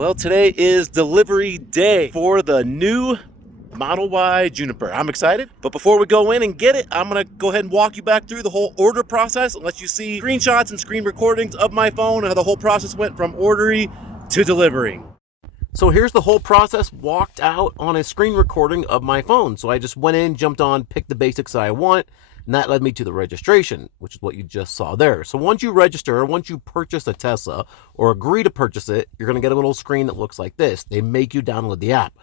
Well, today is delivery day for the new Model Y Juniper. I'm excited, but before we go in and get it, I'm gonna go ahead and walk you back through the whole order process and let you see screenshots and screen recordings of my phone and how the whole process went from ordering to delivering. So here's the whole process walked out on a screen recording of my phone. So I just went in, jumped on, picked the basics that I want, and that led me to the registration, which is what you just saw there. So once you register, once you purchase a Tesla or agree to purchase it, you're going to get a little screen that looks like this. They make you download the app.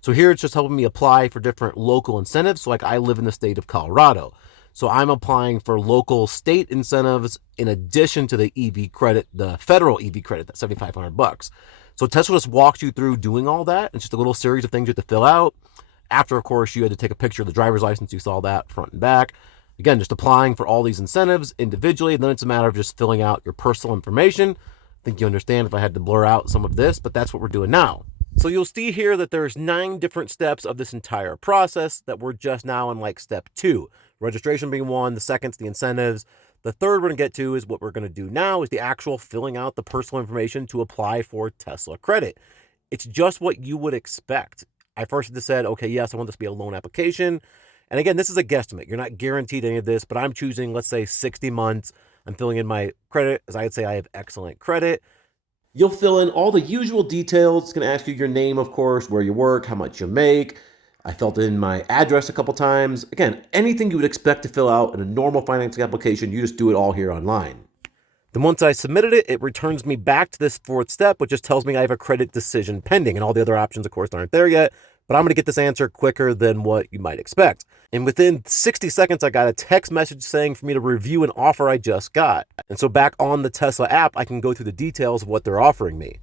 So here it's just helping me apply for different local incentives. So like I live in the state of Colorado. So I'm applying for local state incentives in addition to the EV credit, the federal EV credit, that's $7,500. So Tesla just walks you through doing all that. It's just a little series of things you have to fill out. After, of course, you had to take a picture of the driver's license. You saw that front and back. Again, just applying for all these incentives individually, and then it's a matter of just filling out your personal information. I think you understand if I had to blur out some of this, but that's what we're doing now. So you'll see here that there's 9 different steps of this entire process that we're just now in like step 2. Registration being 1, the second's the incentives. The third we're going to get to is what we're going to do now is the actual filling out the personal information to apply for Tesla credit. It's just what you would expect. I first just said, okay, yes, I want this to be a loan application. And again, this is a guesstimate. You're not guaranteed any of this, but I'm choosing, let's say 60 months. I'm filling in my credit as I'd say I have excellent credit. You'll fill in all the usual details. It's going to ask you your name, of course, where you work, how much you make. I filled in my address a couple times. Again, anything you would expect to fill out in a normal financing application, you just do it all here online. Then once I submitted it, it returns me back to this 4th step, which just tells me I have a credit decision pending. And all the other options, of course, aren't there yet. But I'm going to get this answer quicker than what you might expect. And within 60 seconds, I got a text message saying for me to review an offer I just got. And so back on the Tesla app, I can go through the details of what they're offering me.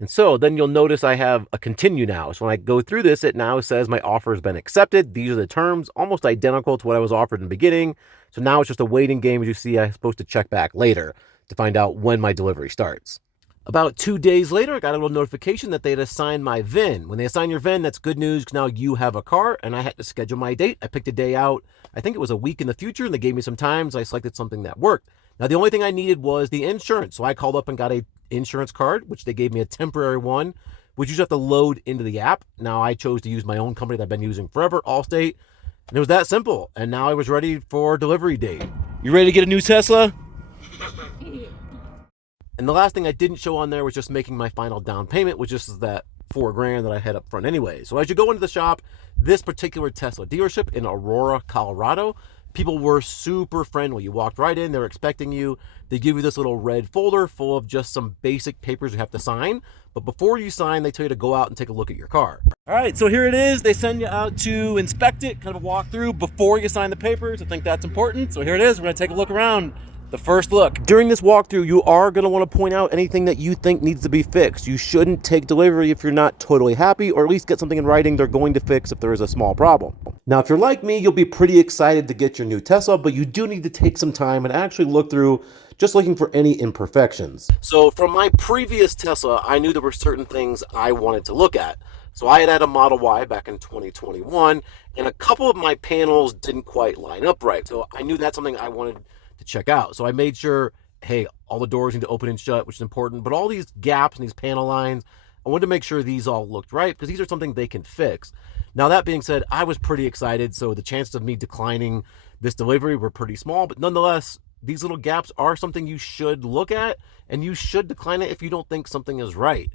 And so then you'll notice I have a continue now. So when I go through this, it now says my offer has been accepted. These are the terms, almost identical to what I was offered in the beginning. So now it's just a waiting game. As you see, I'm supposed to check back later to find out when my delivery starts. About 2 days later, I got a little notification that they had assigned my VIN. When they assign your VIN, that's good news because now you have a car, and I had to schedule my date. I picked a day out. I think it was a week in the future, and they gave me some time, so I selected something that worked. Now, the only thing I needed was the insurance, so I called up and got a insurance card, which they gave me a temporary one, which you just have to load into the app. Now, I chose to use my own company that I've been using forever, Allstate, and it was that simple. And now I was ready for delivery date. You ready to get a new Tesla? And the last thing I didn't show on there was just making my final down payment, which is that $4,000 that I had up front anyway. So as you go into the shop, this particular Tesla dealership in Aurora, Colorado, people were super friendly. You walked right in, they're expecting you. They give you this little red folder full of just some basic papers you have to sign. But before you sign, they tell you to go out and take a look at your car. All right, so here it is. They send you out to inspect it, kind of a walkthrough before you sign the papers. I think that's important. So here it is. We're going to take a look around. The first look. During this walkthrough, you are going to want to point out anything that you think needs to be fixed. You shouldn't take delivery if you're not totally happy, or at least get something in writing they're going to fix if there is a small problem. Now, if you're like me, you'll be pretty excited to get your new Tesla, but you do need to take some time and actually look through just looking for any imperfections. So from my previous Tesla, I knew there were certain things I wanted to look at. So I had a Model Y back in 2021, and a couple of my panels didn't quite line up right. So I knew that's something I wanted to check out. So I made sure, hey, all the doors need to open and shut, which is important, but all these gaps and these panel lines, I wanted to make sure these all looked right because these are something they can fix. Now, that being said, I was pretty excited, so the chances of me declining this delivery were pretty small, but nonetheless, these little gaps are something you should look at, and you should decline it if you don't think something is right.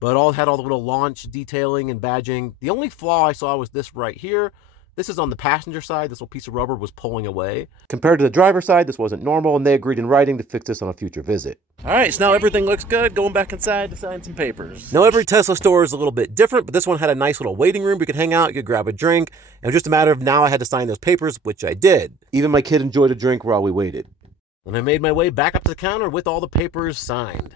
But all had all the little launch detailing and badging. The only flaw I saw was this right here. This is on the passenger side. This little piece of rubber was pulling away. Compared to the driver's side, this wasn't normal, and they agreed in writing to fix this on a future visit. All right, so now everything looks good. Going back inside to sign some papers. Now, every Tesla store is a little bit different, but this one had a nice little waiting room. You could hang out, you could grab a drink. And it was just a matter of now I had to sign those papers, which I did. Even my kid enjoyed a drink while we waited. And I made my way back up to the counter with all the papers signed.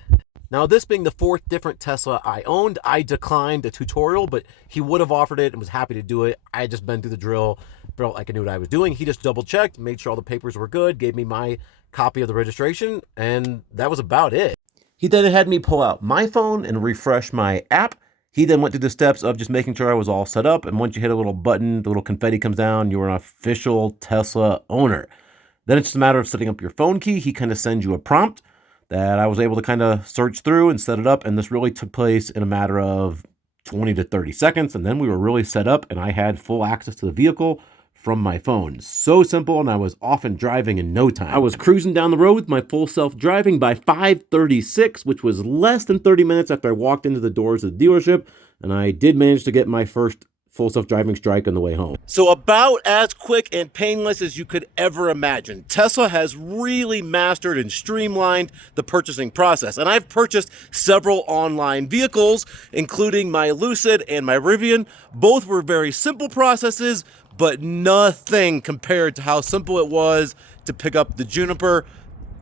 Now, this being the 4th different Tesla I owned, I declined a tutorial, but he would have offered it and was happy to do it. I had just been through the drill, felt like I knew what I was doing. He just double-checked, made sure all the papers were good, gave me my copy of the registration, and that was about it. He then had me pull out my phone and refresh my app. He then went through the steps of just making sure I was all set up, and once you hit a little button, the little confetti comes down, you're an official Tesla owner. Then it's just a matter of setting up your phone key. He kind of sends you a prompt. that I was able to kind of search through and set it up. And this really took place in a matter of 20 to 30 seconds. And then we were really set up and I had full access to the vehicle from my phone. So simple, and I was off and driving in no time. I was cruising down the road with my full self-driving by 5:36, which was less than 30 minutes after I walked into the doors of the dealership, and I did manage to get my first full self-driving strike on the way home. So about as quick and painless as you could ever imagine. Tesla has really mastered and streamlined the purchasing process. And I've purchased several online vehicles, including my Lucid and my Rivian. Both were very simple processes, but nothing compared to how simple it was to pick up the Juniper.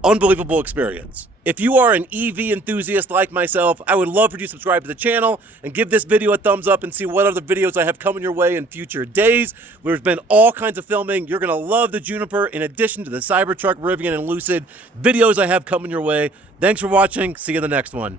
Unbelievable experience. If you are an EV enthusiast like myself, I would love for you to subscribe to the channel and give this video a thumbs up and see what other videos I have coming your way in future days. There's been all kinds of filming. You're gonna love the Juniper in addition to the Cybertruck, Rivian, and Lucid videos I have coming your way. Thanks for watching. See you in the next one.